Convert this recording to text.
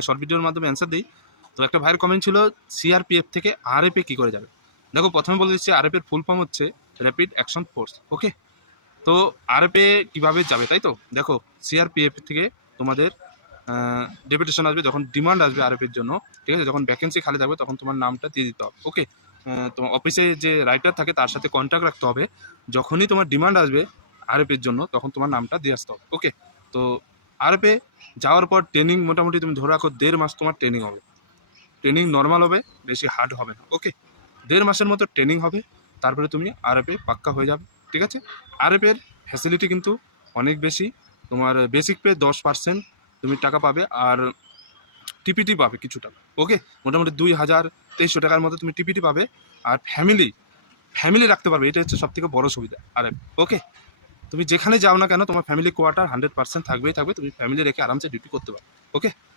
একটা শর্ট ভিডিওর মাধ্যমে অ্যান্সার দিই। তো একটা ভাইয়ের কমেন্ট ছিল সিআরপিএফ থেকে আরএফে কী করে যাবে। দেখো প্রথমে বলে দিচ্ছি আরএফের ফুল ফর্ম হচ্ছে র্যাপিড অ্যাকশন ফোর্স। ওকে, তো আরএফে কীভাবে যাবে তাই তো। দেখো সিআরপিএফ থেকে তোমাদের ডেপুটেশন আসবে, যখন ডিমান্ড আসবে আরএফের জন্য, ঠিক আছে, যখন ভ্যাকেন্সি খালি থাকবে তখন তোমার নামটা দিয়ে দিতে হবে। ওকে, তোমার অফিসে যে রাইটার থাকে তার সাথে কন্ট্যাক্ট রাখতে হবে, যখনই তোমার ডিমান্ড আসবে আরএফের জন্য তখন তোমার নামটা দিয়ে আসতে হবে। ওকে, তো আরএফে যাওয়ার পর ট্রেনিং মোটামুটি তুমি ধরে রাখো 1.5 মাস তোমার ট্রেনিং হবে। ট্রেনিং নর্মাল হবে, বেশি হার্ড হবে না। ওকে, 1.5 মাসের মতো ট্রেনিং হবে, তারপরে তুমি আরএফে পাক্কা হয়ে যাবে। ঠিক আছে, আরএফের ফ্যাসিলিটি কিন্তু অনেক বেশি। তোমার বেসিক পে 10% তুমি টাকা পাবে, আর টিপিটি পাবে কিছু টাকা। ওকে, মোটামুটি 2,2300 টাকার মতো তুমি টিপিটি পাবে, আর ফ্যামিলি রাখতে পারবে, এটা হচ্ছে সব থেকে বড় সুবিধা আরএফ। ওকে, তুমি যেখানে যাও না কেন তোমার ফ্যামিলি কোয়ার্টার 100% থাকবেই থাকবে, তুমি ফ্যামিলি রেখে আরামসে ডিউটি করতে পারো। ওকে।